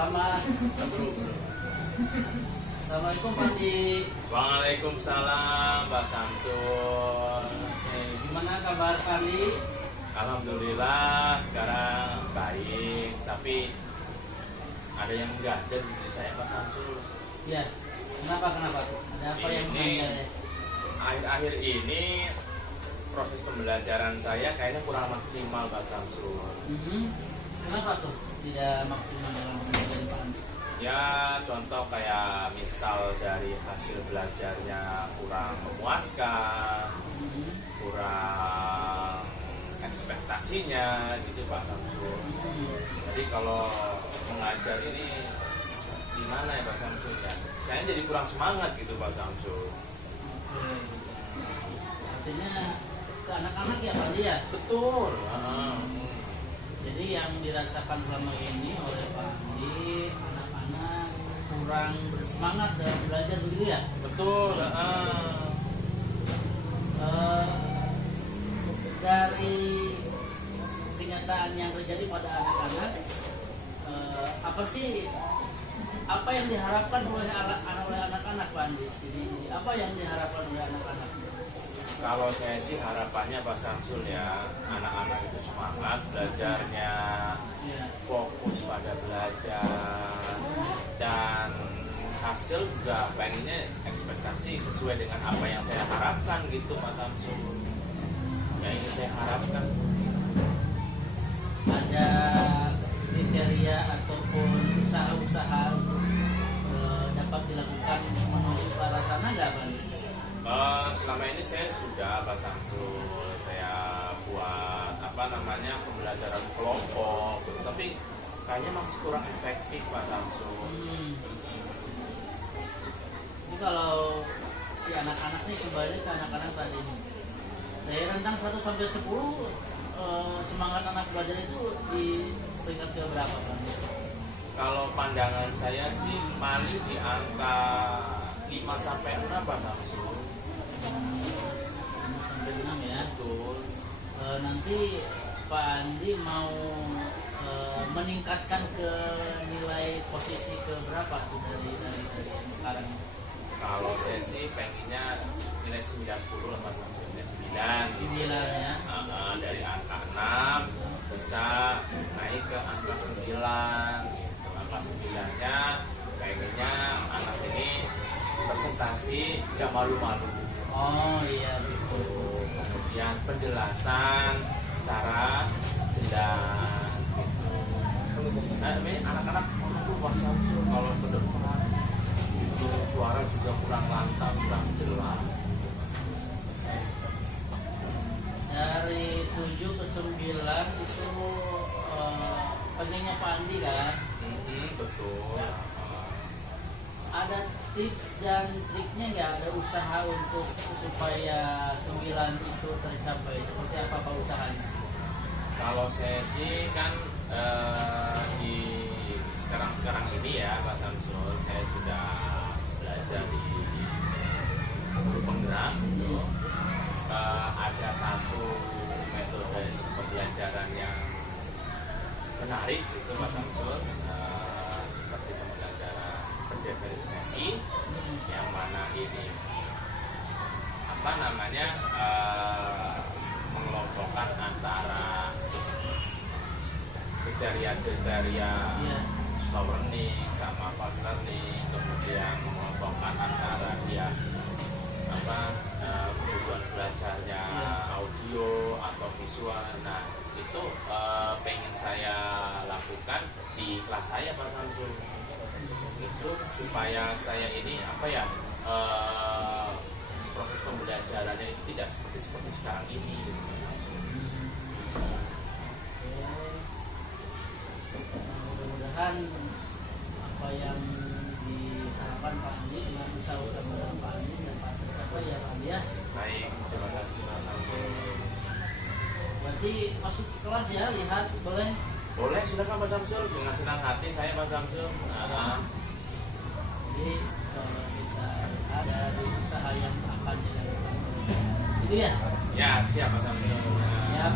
Selamat. Assalamualaikum Pak Andi. Waalaikumsalam Pak Samsul. Gimana kabar Pak Andi? Alhamdulillah sekarang baik, tapi ada yang ganjel di saya Pak Samsul. Iya. Kenapa tuh? Ada apa yang ganjel ya? Akhir-akhir ini proses pembelajaran saya kayaknya kurang maksimal Pak Samsul. Kenapa tuh tidak maksimal dalam pembelajaran Pak Andi? Ya contoh kayak misal dari hasil belajarnya kurang memuaskan, kurang ekspektasinya gitu Pak Samsul. Jadi kalau mengajar ini gimana ya Pak Samsul ya? Saya jadi kurang semangat gitu Pak Samsul. Artinya ke anak-anak ya Pak Andi ya? Betul. Jadi yang dirasakan selama ini oleh Pak Andi, anak-anak kurang bersemangat dalam belajar begitu ya? Betul. Dari kenyataan yang terjadi pada anak-anak, apa yang diharapkan oleh anak-anak Pak Andi? Jadi apa yang diharapkan oleh anak-anak? Kalau saya sih harapannya Pak Samsul ya, anak-anak itu semangat belajarnya, fokus pada belajar, dan hasil juga pengennya ekspektasi sesuai dengan apa yang saya harapkan gitu Pak Samsul. Yang ini saya harapkan. Ada kriteria ataupun usaha-usaha dapat dilakukan menuju ke arah sana nggak Pak? Selama ini saya sudah Pak Samsul, saya buat pembelajaran kelompok, tapi kayaknya masih kurang efektif Pak Samsul. Ini kalau si anak-anak nih kembali ke anak-anak tadi nih, dari rentang 1 sampai 10 semangat anak belajar itu di peringkat ke berapa Pak? Kalau pandangan saya sih paling di angka 5 sampai 6 Pak Samsul. 5 sampai 6 ya. Betul. Nanti Pak Andi mau meningkatkan ke nilai posisi ke berapa tuh dari yang sekarang? Kalau saya sih pengennya nilai 90 lah Pak Samsul, nilai 9 ya. Dari angka 6 bisa naik ke angka 9 gitu. Angka 9-nya pengennya anak ini presentasi gak malu-malu. Oh iya gitu. Kemudian penjelasan secara jelas gitu. Ini anak-anak itu Pak Samsul kalau kedengeran itu suara juga kurang lantang, kurang jelas. Dari 7 ke 9 itu pengennya Pak Andi kan? Betul. Ada tips dan triknya nggak? Ada usaha untuk supaya 9 itu tercapai? Seperti apa Pak usahanya? Kalau saya sih kan di sekarang ini ya Pak Samsul, saya sudah belajar di guru penggerak. Ada satu metode pembelajaran yang menarik itu Pak Samsul, seperti pembelajaran berdifferensiasi, yang mana ini mengelompokkan antara kriteria slow learning sama fast learning, kemudian mengelompokkan antara dia kebutuhan belajarnya audio atau visual. Nah itu pengen saya lakukan di kelas saya Pak Samsul, itu supaya saya ini proses pembelajarannya itu tidak seperti sekarang ini gitu. Mudah-mudahan apa yang diharapkan Pak Andi dengan usaha-usaha Pak Andi dapat tercapai ya Pak Andi ya. Baik, terima kasih Pak Samsul. Berarti masuk ke kelas ya, lihat boleh? Boleh, silakan Pak Samsul, dengan senang hati saya Pak Samsul. Jadi kalau kita ada di usaha yang akan dilakukan itu ya? Ya, siap Pak Samsul. Siap.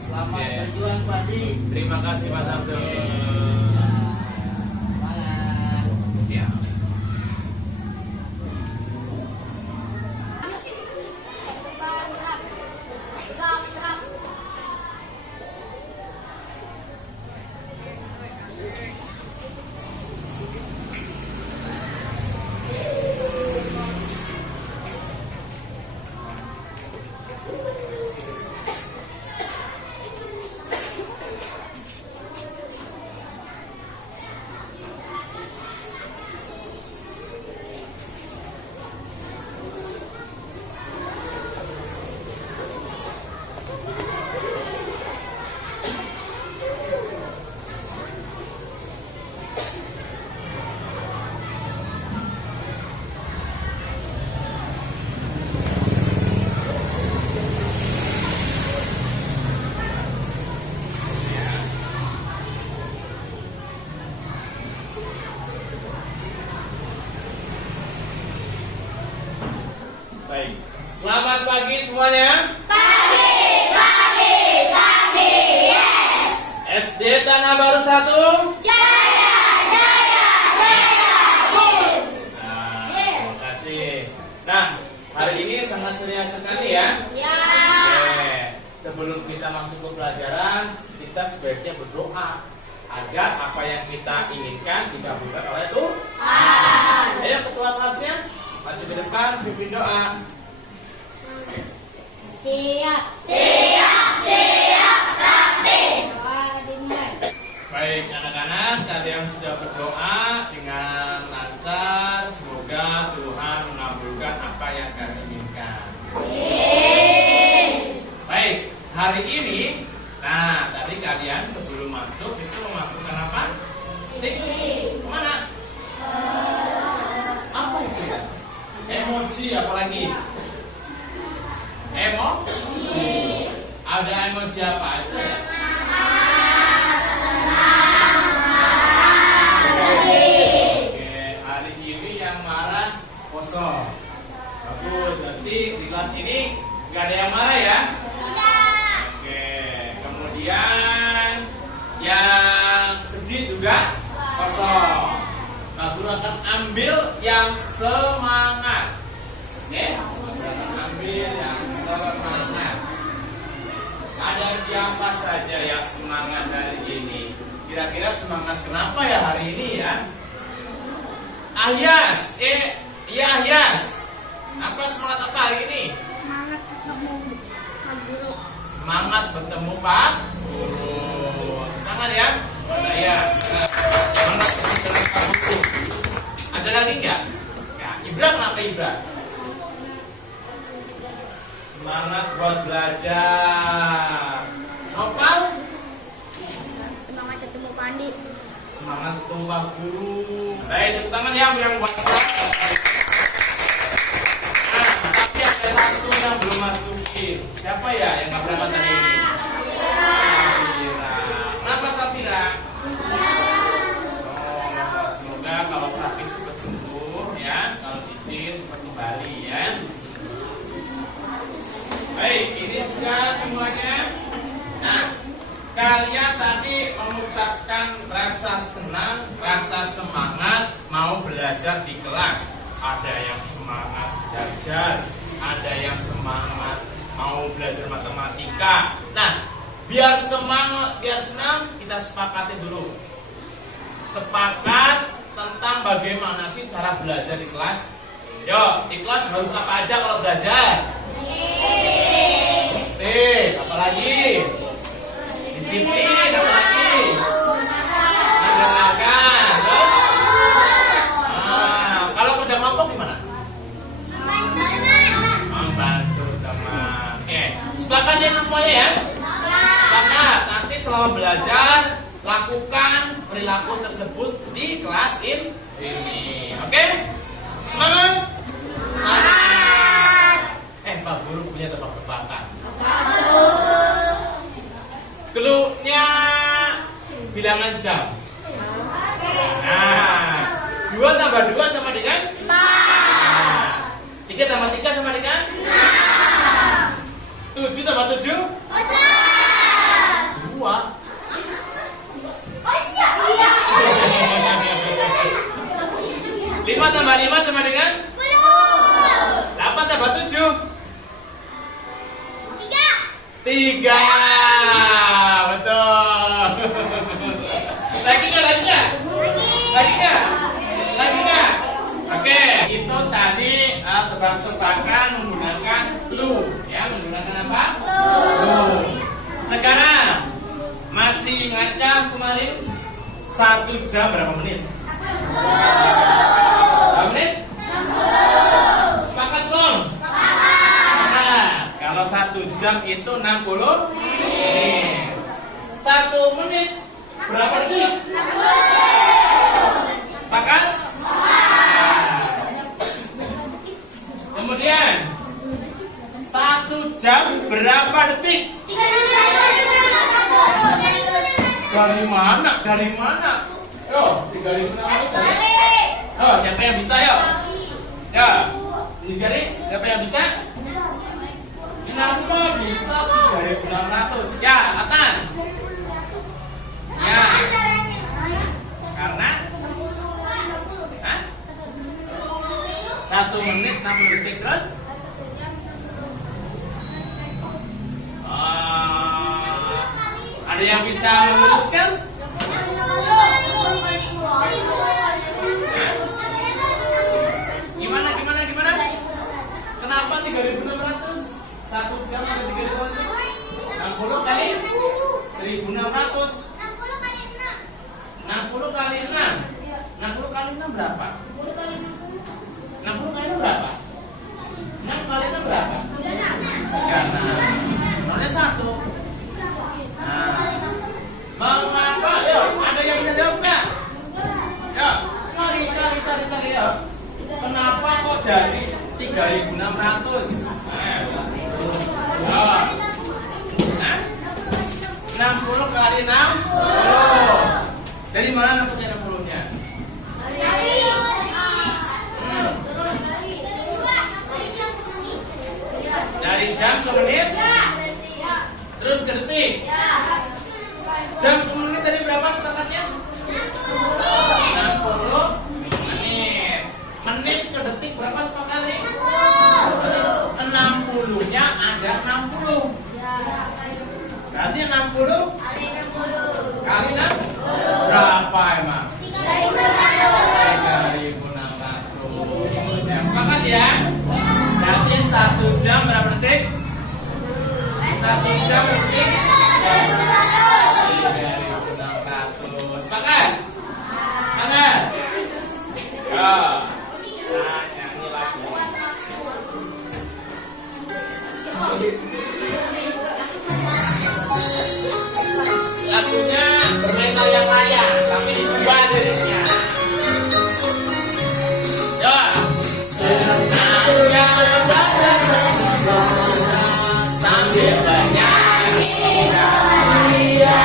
Selamat berjuang Pak Andi. Terima kasih Pak Samsul. Siap. Selamat pagi semuanya. Yes. SD Tanah Baru 1. Jaya. Nah, terima kasih. Nah, hari ini sangat ceria sekali ya. Ya. Oke, sebelum kita masuk ke pelajaran, kita sebaiknya berdoa agar apa yang kita inginkan dikabulkan oleh Tuhan. Ayo ketua kelasnya maju ke depan, pimpin doa. Siap. Doa dimulai. Baik anak-anak, kalian sudah berdoa dengan lancar. Semoga Tuhan mengabulkan apa yang kalian inginkan. Baik, hari ini, nah tadi kalian sebelum masuk itu memasukkan apa? Stick. Kemana? Apa itu? Emoji apalagi? Emoji. Ada emoji apa aja? Oke, hari ini yang marah kosong. Bagus, berarti di kelas ini nggak ada yang marah ya? Oke, kemudian yang sedih juga kosong. Nah, guru akan ambil yang semangat. Oke, guru akan ambil yang semangat. Ada siapa saja yang semangat hari ini? Kira-kira semangat kenapa ya hari ini ya? Ahyas, iya Ahyas. Apa semangat apa hari ini? Semangat ketemu Pak Guru. Semangat bertemu Pak Guru. Tangan ya. Ahyas. Semangat bertemu Pak Guru. Ada lagi nggak? Ya, Ibra kenapa Ibra? Semangat buat belajar. Nopal? Semangat ketemu Pak Andi. Semangat ketemu Pak Guru. Baik, tepuk tangan ya yang buat belajar. Nah, tapi ada satu yang belum masukin. Siapa ya yang nggak berangkat hari ini? Safira. Kenapa Safira? Oh, semoga kalau sakit cepat sembuh ya. Kalau izin cepat kembali ya. Baik, ini sudah semuanya. Nah, kalian tadi mengucapkan rasa senang, rasa semangat mau belajar di kelas. Ada yang semangat belajar, ada yang semangat mau belajar matematika. Nah, biar semangat, biar senang, kita sepakati dulu. Sepakat tentang bagaimana sih cara belajar di kelas. Yo, di kelas harus apa aja kalau belajar? Apa lagi? Disiplin, apa lagi? Mendengarkan. Kalau kerja kelompok gimana? Membantu teman. Oke, sepakat ya semuanya ya? Sepakat. Nanti selama belajar lakukan perilaku tersebut di kelas ini. Oke? Semangat? Pak Guru punya tebak-tebakan. Cluenya bilangan jam. Nah, 2 tambah 2 sama dengan? 3 tambah 3 sama dengan? 7 tambah 7? 2. 5 tambah 5 sama dengan? 8 tambah 7? 3. Betul. Lagi nggak? Oke, itu tadi tebak-tebakan menggunakan clue ya, menggunakan apa? Clue. Sekarang masih ingat jam kemarin 1 jam berapa menit? Berapa menit? Sepakat belum? Kalau 1 jam itu 60 menit. 1 menit berapa detik? Sepakat? Kemudian 1 jam berapa detik? Dari mana? Yo, 3.600. Oh, siapa yang bisa yo? Ya, 3 siapa yang bisa? Kenapa bisa 3.600? Ya, Atan. Ya. Karena Hah? 1 menit 60 detik terus. Ada yang bisa menuliskan? Gimana? Kenapa 3.600? 1 jam ada 3 jam. 60 kali 1.600. 60 kali 6. 60 kali 6 berapa? 60 kali 6 berapa? 6 kali 6 berapa? 36. Nolnya 1. Nah, mengapa? Yuk, ada yang bisa jawab nggak? Yuk, cari yuk. Kenapa kok jadi 3.600? Nah, 60 kali 60. Dari mana dapatnya 60-nya? Dari jam ke menit? Terus ke detik? Jam ke menit tadi berapa sepakatnya? 60 menit. Menit ke detik berapa sepakatnya? 60-nya ada 60. Berarti 60 kali 6 berapa emang? 3.600. Ya, sepakat ya? Berarti 1 jam berapa detik? 1 jam detik 3.600. Sepakat? Sepakat? Ya. Nah, nyanyi lagi. Lagunya bermain layang-layang, tapi diubah liriknya. Ya. Senangnya membaca sambil bernyanyi ceria.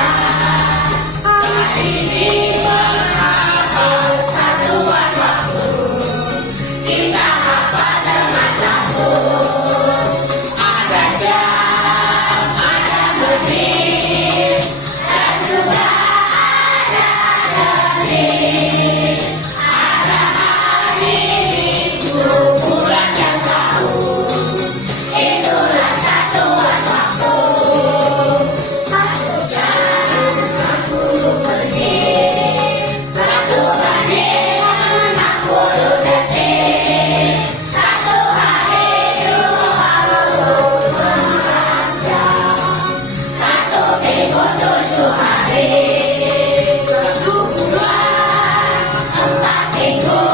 Kali ini menghafal satuan waktu. Kita hafal dengan lagu. Ada jam, ada menit, dan juga ada detik. Ada hari, minggu, bulan, dan tahun. Itulah satuan waktu. 1 jam 60 menit, 1 menit 60 detik, 1 hari 24 jam, 1 minggu 7 hari, 1 bulan 4 minggu,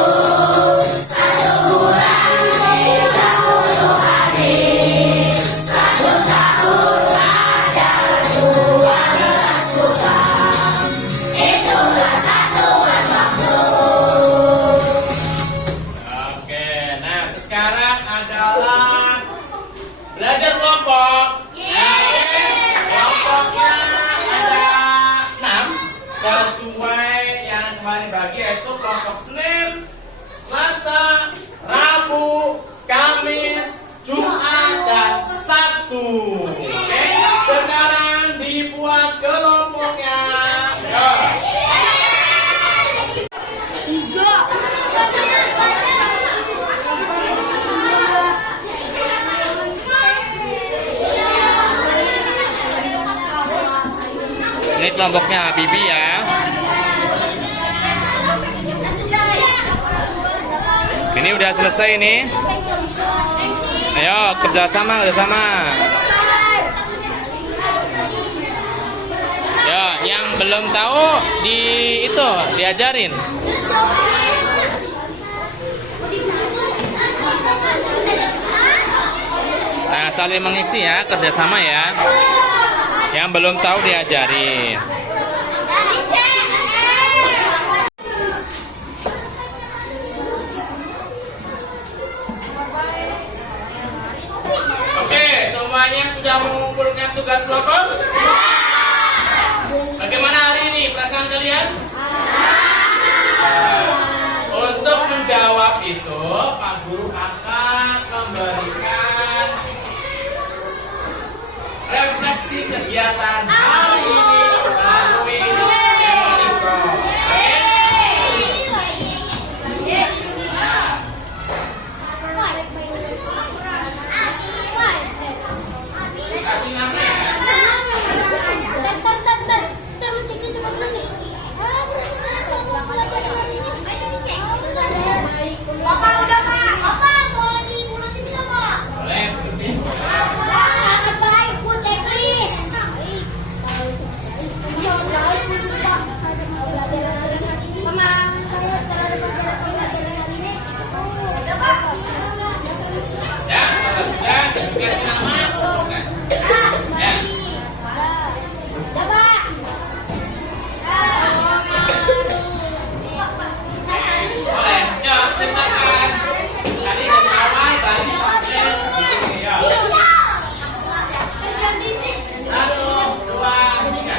1 bulan 30 hari, 1 tahun ada 12 bulan. Itulah satuan waktu. Oke, nah sekarang adalah belajar kelompok. Kelompoknya ada 6 sesuai yang kemarin bagi, yaitu kelompok Senin, Selasa, Rabu, Kamis, Jumat, dan Sabtu. Oke, sekarang dibuat kelompoknya. Ya. Ini kelompoknya Bibi ya. Ini udah selesai ini. Ayo kerjasama. Ya, yang belum tahu diajarin. Nah, saling mengisi ya, kerjasama ya. Yang belum tahu diajarin. Oke, semuanya sudah mengumpulkan tugas kelompok? Bagaimana hari ini perasaan kalian? Untuk menjawab itu, Pak Guru akan memberikan kegiatan hari ini melalui Emoniko. Kasih nama. Bapak udah Pak, Bapak mau dibulatin siapa? Boleh, bulutin. Sangat baik Bu checklist. Sangat baik Bu sumpah. Pelajaran hari ini. Semangat saya terhadap pelajaran hari ini. Ada Pak. Ya, kalau sudah kasih nama. Ya. Ada Pak. Boleh, ya, ceritakan. Tadi dari awal tadi sampai ya. 1, 2, 3.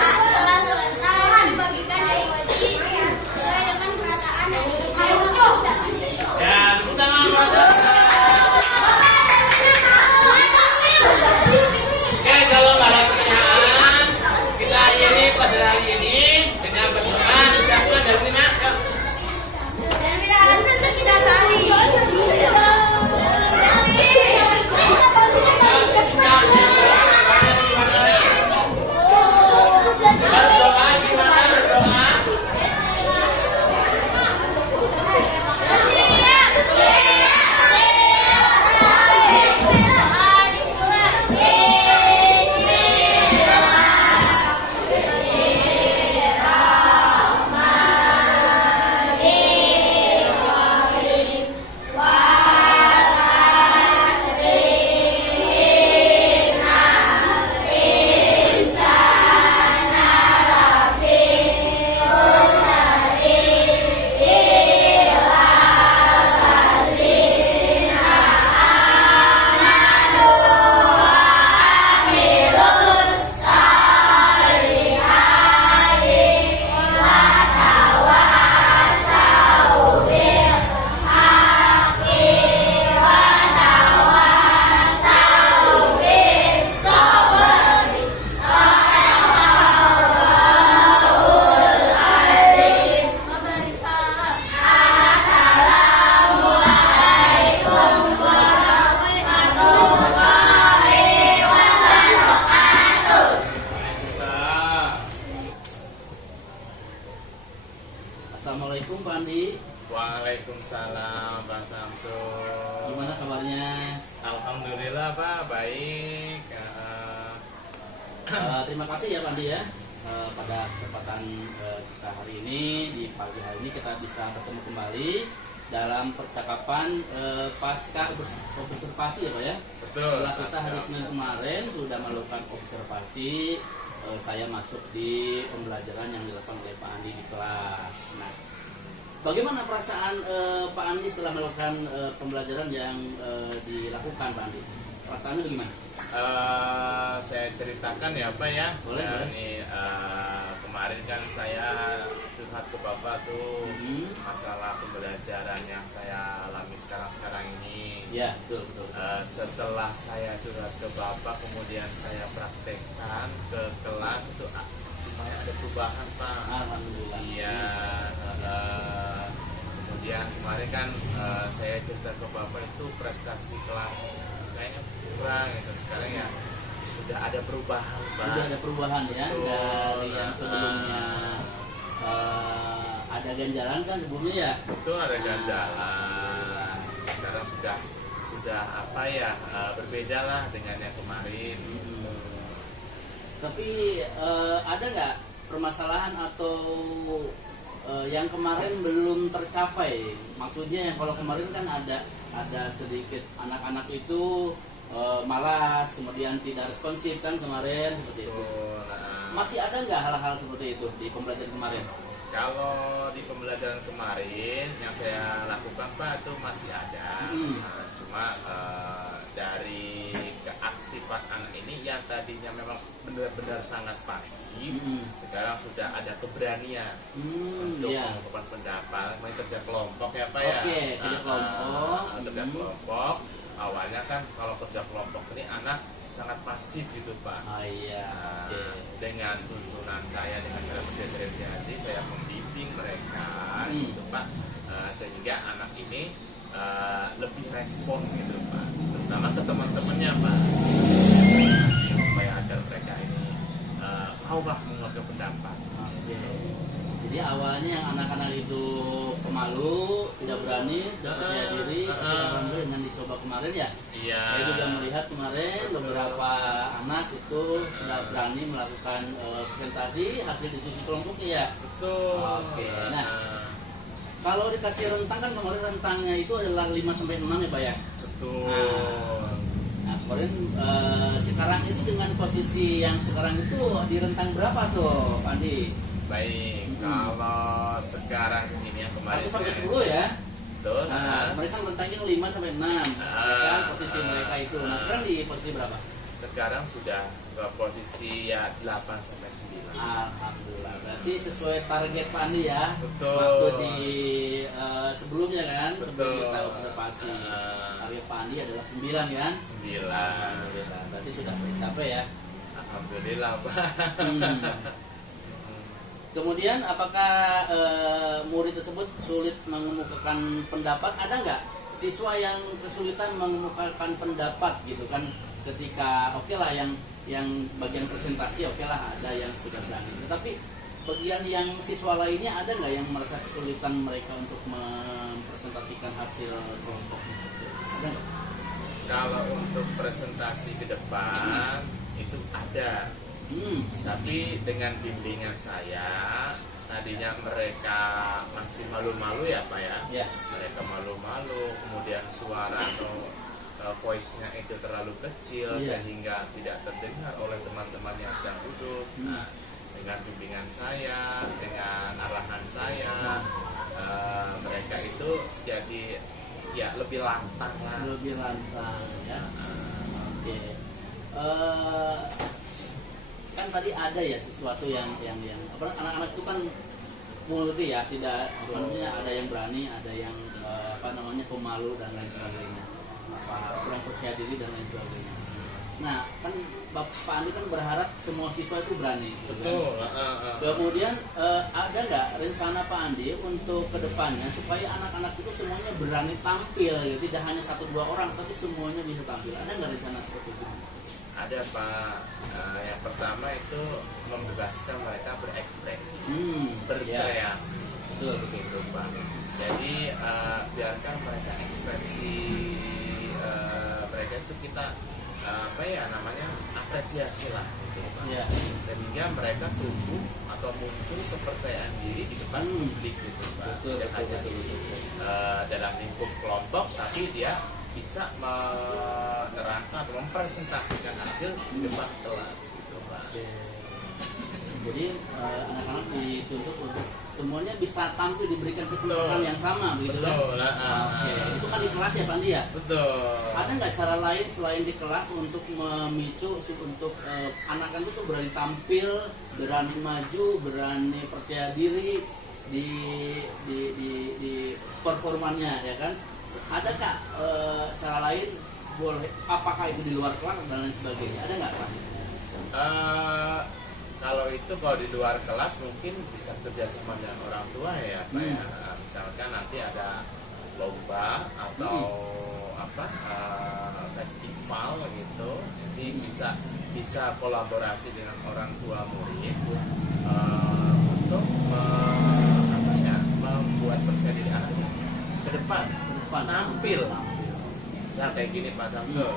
Setelah selesai dibagikan dari wajib sesuai dengan perasaan dan Ya, tepuk tangan buat Oke, kalau nggak ada pertanyaan, kita akhiri pelajaran hari ini dengan berdoa. Disiapkan dari Nina. Berdoa gimana berdoa? Assalamualaikum Pak Andi. Waalaikumsalam Pak Samsul. Gimana kabarnya? Alhamdulillah Pak, baik. Terima kasih ya Pak Andi ya. Pada kesempatan kita hari ini, di pagi hari ini kita bisa bertemu kembali dalam percakapan pasca observasi ya Pak ya. Betul. Setelah kita hari Senin kemarin sudah melakukan observasi, saya masuk di pembelajaran yang dilakukan oleh Pak Andi di kelas. Nah, bagaimana perasaan Pak Andi setelah melakukan pembelajaran yang dilakukan Pak Andi? Perasaannya bagaimana? Saya ceritakan ya Pak ya. Boleh, Ya, boleh. ini kemarin kan saya curhat ke Bapak tuh masalah pembelajaran yang saya alami sekarang ini. Ya, betul betul. Setelah saya curhat ke Bapak, kemudian saya praktekkan ke kelas itu lumayan ada perubahan Pak. Alhamdulillah. Iya. Kemudian kemarin kan saya cerita ke Bapak itu prestasi kelas kayaknya kurang gitu. Sekarang ya sudah ada perubahan Pak. Sudah ada perubahan ya. Betul. Dari yang sebelumnya ada ganjalan kan sebelumnya ya. Betul, ada ganjalan. Sekarang sudah apa ya, berbeda lah dengan yang kemarin. Tapi ada nggak permasalahan atau yang kemarin belum tercapai? Maksudnya yang kalau kemarin kan ada ada sedikit anak-anak itu malas, kemudian tidak responsif kan kemarin seperti itu. Nah, Masih ada nggak hal-hal seperti itu di pembelajaran kemarin? kalau di pembelajaran kemarin yang saya lakukan Pak itu masih ada. Nah, cuma dari keaktifan anak ini yang tadinya memang benar-benar sangat pasif, sekarang sudah ada keberanian untuk mengungkapkan pendapat, main kerja kelompok ya Pak ya. Oke, kerja kelompok. Kerja kelompok. Awalnya kan kalau kerja kelompok ini anak sangat pasif gitu Pak. Oh iya. Nah, dengan tuntunan saya dengan cara berdifferensiasi saya membimbing mereka gitu Pak. Sehingga anak ini lebih respon gitu Pak, terutama ke teman-temannya Pak, supaya agar mereka ini maulah mengeluarkan pendapat. Oke. Jadi awalnya yang anak-anak itu pemalu, tidak berani, tidak percaya diri, alhamdulillah dengan dicoba kemarin ya. Iya. Saya juga melihat kemarin beberapa anak itu sudah berani melakukan presentasi hasil diskusi kelompoknya ya. Betul. Oke. Nah, kalau dikasih rentang kan kemarin rentangnya itu adalah 5 sampai 6 ya Pak ya. Betul. Nah, kemarin sekarang itu dengan posisi yang sekarang itu di rentang berapa tuh Pak Andi? Baik, kalau sekarang ini yang kemarin 1 sampai 10 ya. Betul. Nah, mereka rentangnya 5 sampai 6. Kan posisi mereka itu. Nah, sekarang di posisi berapa? Sekarang sudah ke posisi ya 8 sampai 9. Alhamdulillah. Berarti sesuai target Pak Andi ya. Betul. Waktu di sebelumnya kan, Betul. sebelum kita observasi. Target Pak Andi adalah 9 kan? 9. Alhamdulillah. Berarti sudah tercapai ya. Alhamdulillah Pak. Kemudian apakah murid tersebut sulit mengemukakan pendapat? Ada nggak siswa yang kesulitan mengemukakan pendapat gitu kan? Ketika oke lah yang bagian presentasi oke lah ada yang sudah berani. Tetapi bagian yang siswa lainnya ada nggak yang merasa kesulitan mereka untuk mempresentasikan hasil kelompoknya? Ada nggak? Kalau untuk presentasi ke depan itu ada. Tapi dengan bimbingan saya, tadinya mereka masih malu-malu ya Pak ya. Mereka malu-malu, kemudian suara atau voice-nya itu terlalu kecil sehingga tidak terdengar oleh teman-teman yang sedang duduk. Nah, dengan bimbingan saya, dengan arahan saya, mereka itu jadi ya lebih lantang lah. Lebih lantang ya. Oke. Kan tadi ada ya sesuatu yang apa, anak-anak itu kan multi ya, tidak maksudnya ada yang berani, ada yang pemalu dan lain sebagainya, kurang percaya diri dan lain sebagainya. Nah kan Pak Andi kan berharap semua siswa itu berani gitu. Betul. Kemudian ada nggak rencana Pak Andi untuk kedepannya supaya anak-anak itu semuanya berani tampil gitu? Tidak hanya 1-2 orang tapi semuanya bisa tampil. Ada nggak rencana seperti itu? Ada Pak. Yang pertama itu membebaskan mereka berekspresi, berkreasi, begitu Pak. Jadi biarkan mereka ekspresi mereka itu kita apresiasi lah gitu Pak. Sehingga mereka tumbuh atau muncul kepercayaan diri di depan publik gitu Pak. Tidak hanya dalam lingkup kelompok, tapi dia bisa menerangkan atau mempresentasikan hasil di depan kelas gitu Pak. Jadi anak-anak dituntut untuk semuanya bisa tampil, diberikan kesempatan yang sama begitu kan? Betul. Oke. Itu kan di kelas ya Pak Andi ya? Betul. Ada nggak cara lain selain di kelas untuk memicu untuk anak-anak itu berani tampil, berani maju, berani percaya diri di performanya ya kan? Adakah cara lain, boleh apakah itu di luar kelas dan lain sebagainya? Ada nggak Pak? Kalau di luar kelas mungkin bisa kerjasama dengan orang tua ya Pak ya. Misalkan nanti ada lomba atau festival gitu, jadi bisa kolaborasi dengan orang tua murid untuk membuat percaya diri anak ke depan tampil. Misal kayak gini Pak Samsul,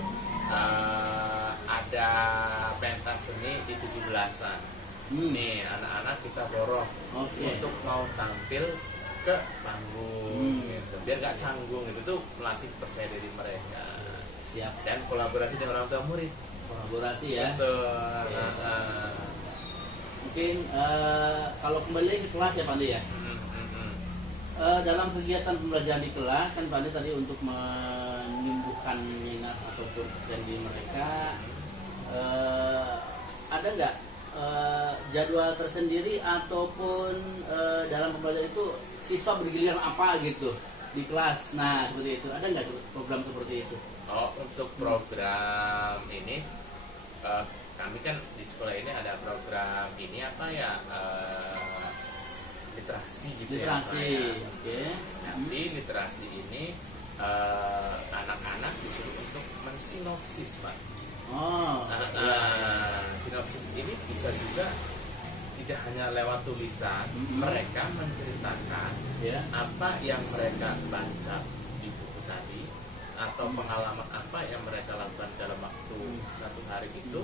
ada pentas seni di 17-an. Nih anak-anak kita dorong untuk mau tampil ke panggung gitu. Biar nggak canggung, itu tuh melatih percaya diri mereka. Siap. Dan kolaborasi dengan orang tua murid. Kolaborasi ya. Betul. Oke. Mungkin kalau kembali ke kelas ya Pak Andi ya. Dalam kegiatan pembelajaran di kelas kan Pak Andi tadi untuk menumbuhkan minat ataupun kepercayaan mereka, ada nggak jadwal tersendiri ataupun dalam pembelajaran itu siswa bergiliran apa gitu di kelas? Nah seperti itu, ada nggak program seperti itu? Oh, untuk program ini kami kan di sekolah ini ada program ini apa ya, literasi gitu. Literasi, ya. oke. Nanti literasi ini anak-anak disuruh untuk mensinopsis, Pak. Oh, Sinopsis ini bisa juga tidak hanya lewat tulisan, mereka menceritakan ya. apa yang mereka baca di buku tadi, atau pengalaman apa yang mereka lakukan dalam waktu satu hari itu,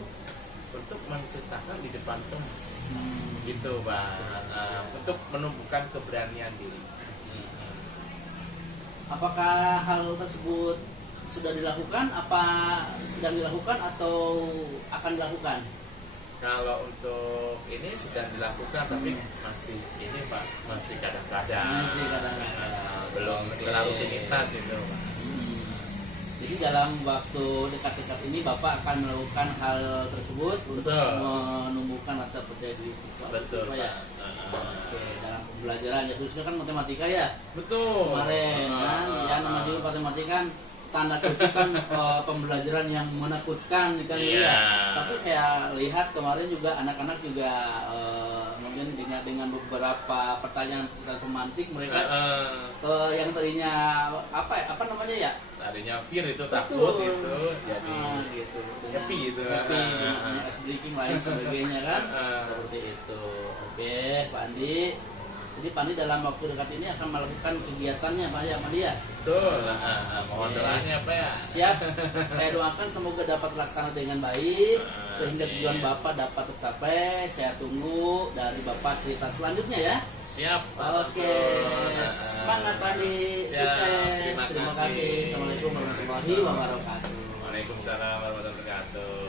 untuk menceritakan di depan kelas, gitu Pak, untuk menumbuhkan keberanian diri. Apakah hal tersebut sudah dilakukan, apa sedang dilakukan atau akan dilakukan? Kalau untuk ini sudah dilakukan, tapi masih ini Pak, masih kadang-kadang. Masih kadang-kadang. Belum selalu rutinitas itu Pak. Jadi dalam waktu dekat-dekat ini Bapak akan melakukan hal tersebut untuk menumbuhkan rasa percaya diri siswa. Betul Pak. Ya? Oke, dalam pembelajaran ya khususnya kan matematika ya. Betul. Kemarin kan, ya namanya juga matematika kan tanda kutip kan pembelajaran yang menakutkan kan ya. Tapi saya lihat kemarin juga anak-anak juga mungkin dengan beberapa pertanyaan pemantik mereka yang tadinya apa namanya ya? Tadinya fear itu takut itu jadi gitu. happy gitu. Happy, ice breaking lain sebagainya kan. Seperti itu. Oke, Pak Andi. Jadi Pak Andi dalam waktu dekat ini akan melakukan kegiatannya Pak Andi ya? Betul. Mohon doanya apa ya? Siap. Saya doakan semoga dapat terlaksana dengan baik sehingga tujuan Bapak dapat tercapai. Saya tunggu dari Bapak cerita selanjutnya ya. Siap. Oke. Semangat Pak Andi. Sukses. Terima kasih. Assalamualaikum warahmatullahi wabarakatuh. Waalaikumsalam warahmatullahi wabarakatuh.